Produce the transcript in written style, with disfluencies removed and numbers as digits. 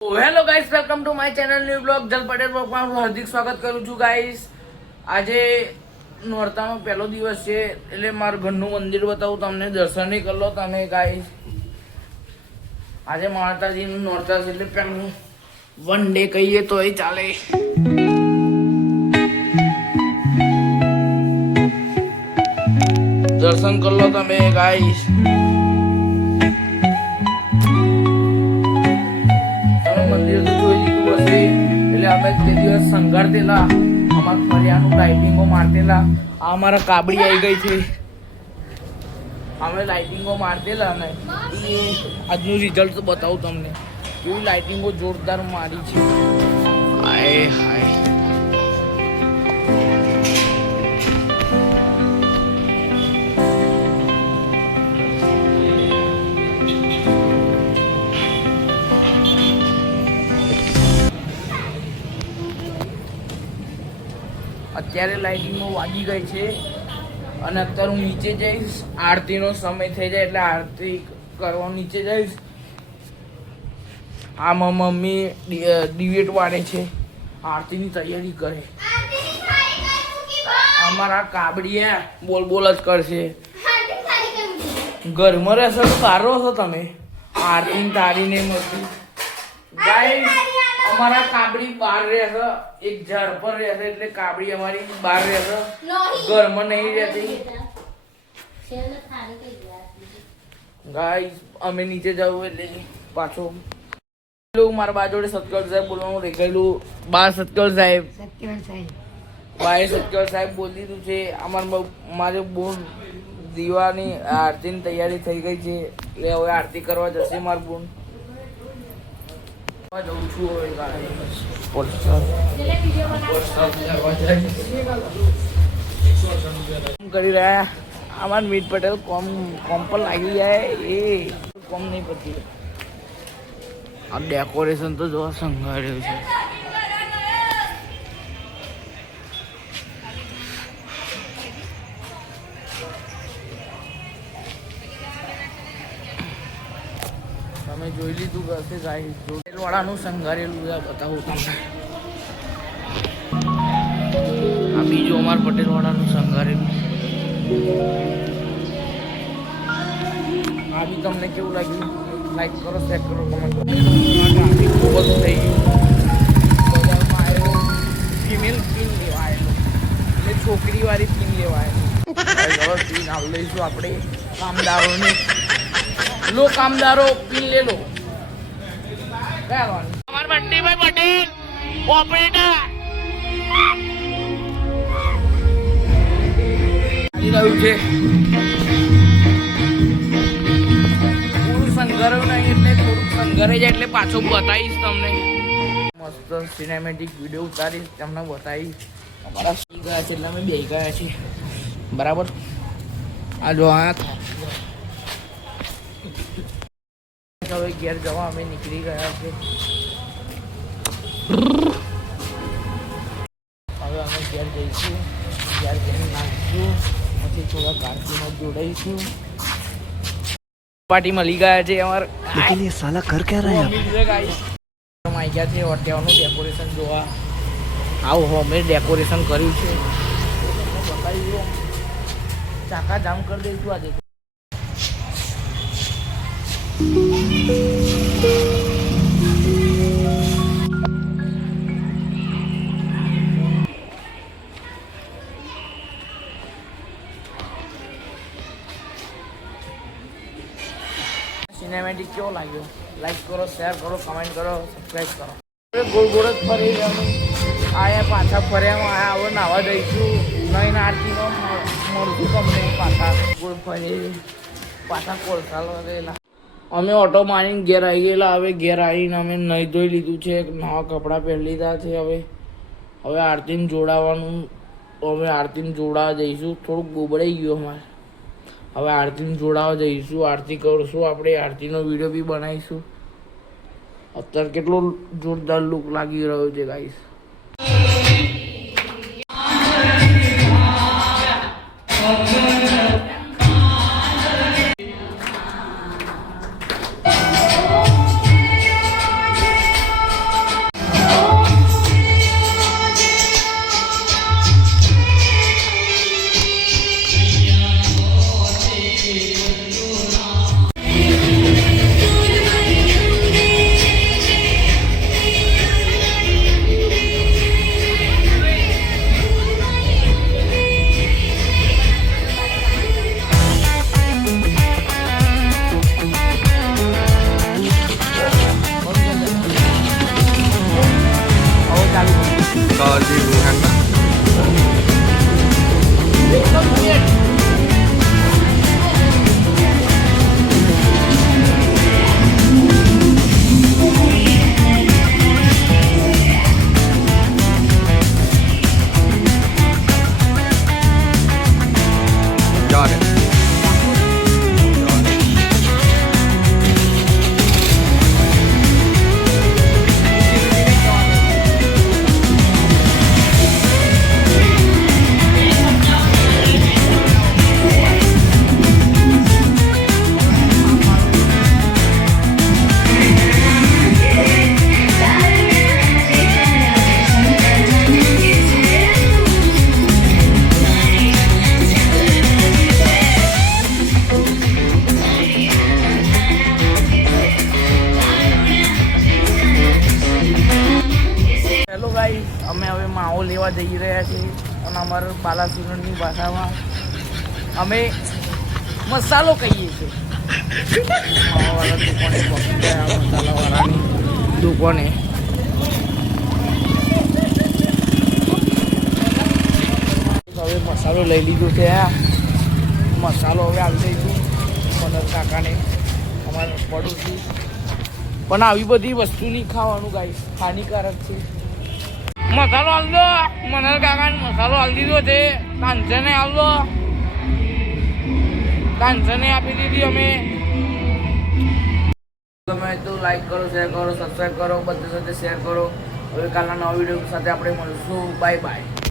Hello guys, welcome to my channel new blog Jal Patel બ્લોગમાં હું હાર્દિક સ્વાગત કરું છું ગાઈસ. આજે નોરતાનો પહેલો દિવસ છે એટલે મારું ઘરનું મંદિર બતાવું તમને, દર્શન કરી લો તમે ગાઈસ. આજે માતાજીનું નોરતા છે એટલે પહેલું વન ડે કહીએ તો એ ચાલે. દર્શન કરી લો તમે ગાઈસ. મંદિર તો જોઈ લીધું હશે એટલે અમે તે દિવસ સંઘારતેલા, અમારા ફરિયાનું લાઇટિંગો મારતેલા. આ અમારા કાબડી આવી ગઈ છે, અમે લાઇટિંગો મારતેલા ને એ આજનું રિઝલ્ટ બતાવું તમને. કેવી લાઇટિંગો જોરદાર મારી છે. હાય હાય, અત્યારે લાઇટિંગો વાગી ગઈ છે અને અત્યારે હું નીચે જઈશ. આરતીનો સમય થઈ જાય એટલે આરતી કરવા નીચે જઈશ. આમાં મમ્મી ડિબેટ વાળે છે, આરતીની તૈયારી કરે. અમારા કાબડીયા બોલ બોલ જ કરશે. ઘરમાં રહેશો તો સારો હશો તમે. આરતી તારી નહીં મળતી ગાઈસ. અમારા કાબડી બહાર રહેશે, એક ઝાડ પર રહેશે એટલે કાબડી અમારી બહાર રહેશે, ઘરમાં નહીં રહેતી ગાઈસ. અમે નીચે જવું એટલે પાછો મારા બાજોડે સતકર સાહેબ બોલવાનું રહી ગયેલું. બા સતકર સાહેબ, બાએ સતકર સાહેબ બોલી દીધું છે. મારે બહુ દીવાની આરતીની તૈયારી થઈ ગઈ છે એટલે હવે આરતી કરવા જશે મારું બોન. જઉં છું હવે કરી રહ્યા. અમાર મીત પટેલ કોમ પર લાગી જાય એ કોમ નહીં પડતી. આ ડેકોરેશન તો જોવા સંઘાર્યું છે. તમે જોઈ લીધું હશે ગાઈસ. પટેલવાળાનું સંઘારેલું બતાવું તમને. આ બીજું અમાર પટેલવાળાનું સંઘારેલું. આ બી તમને કેવું લાગ્યું? લાઈક કરો, શેર કરો, કમેન્ટ કરો. ટ્રાફિક ખૂબ જ થઈ ગયું. બજારમાં આવ્યો, ફિમેલ પિન લેવા આવેલો એટલે છોકરીવાળી પિન લેવા આવેલો. પિન આવી લઈશું આપણે કામદારોને. લો કામદારો પિન લે લો. અમારા બંટીભાઈ પટેલ ઓપરેટર રહ્યું છે. પૂરું સંઘર્યું નહીં એટલે થોડુંક સંઘરે જાય એટલે પાછું બતાવીશ તમને. મસ્ત સિનેમેટિક વિડીયો ઉતારીશ, તમને બતાવીશ. અમારા સી ગયા છે એટલે અમે બે ગયા છીએ બરાબર. આ જો આ હવે ઘેર જવા અમે નીકળી ગયા છે. હવે અમે ઘેર જઈશું, ઘેર જઈને નાખીશું, પછી થોડા કાર્ટૂનો જોડાઈશું. પાર્ટી મળી ગયા છે અમારે. સાલા કર કે રહ્યા આવી ગયા છે હોટેલનું ડેકોરેશન જોવા. આવું હોમે ડેકોરેશન કર્યું છે. બતાવી ચાકા જામ કરી દઈશું આજે. સિનેમેટિક કેવો લાગ્યો? લાઈક કરો, શેર કરો, કમેન્ટ કરો, સબસ્ક્રાઈબ કરો. ગોળ ગોળ જ ફરી અમે આયા પાછા ફર્યા. હવે નાવા જઈશું. નહીં આરતીનો મળશું તમને પાછા. ગોળ ફરી પાછા કોલસા વગેરેલા. અમે ઓટો મારીને ઘેર આવી ગયેલા. હવે ઘેર આવીને અમે નહીં ધોઈ લીધું છે, નવા કપડાં પહેરી લીધા છે. હવે આરતીને જોડાવાનું. હવે આરતીને જોડાવા જઈશું. થોડુંક બોબડાઈ ગયું અમારે. હવે આરતીને જોડાવા જઈશું, આરતી કરશું આપણે. આરતીનો વિડીયો બી બનાવીશું. અત્યારે કેટલો જોરદાર લુક લાગી રહ્યો છે ગાઈસ. ગાઈસ અમે હવે માવો લેવા જઈ રહ્યા છીએ અને અમારા બાલાસિનોરની ભાષામાં અમે મસાલો કહીએ છીએ. માવાવાળા દુકાને પહોંચી ગયા, મસાલાવાળાની દુકાને. હવે મસાલો લઈ લીધો છે. મસાલો હવે આવી દઈશું મનર કાકાને, અમારા પડોશી. પણ આવી બધી વસ્તુ નહીં ખાવાનું ગાઈસ, હાનિકારક છે. મસાલો હાલ દો, મનર કાકાને મસાલો હાલ દીધો છે. કાંચને હાલ દો, કાંચને આપી દીધી અમે. તમે તો લાઈક કરો, શેર કરો, સબસ્ક્રાઈબ કરો, બધા સાથે શેર કરો. હવે કાલના નવા વિડીયો સાથે આપણે મળીશું. Bye bye.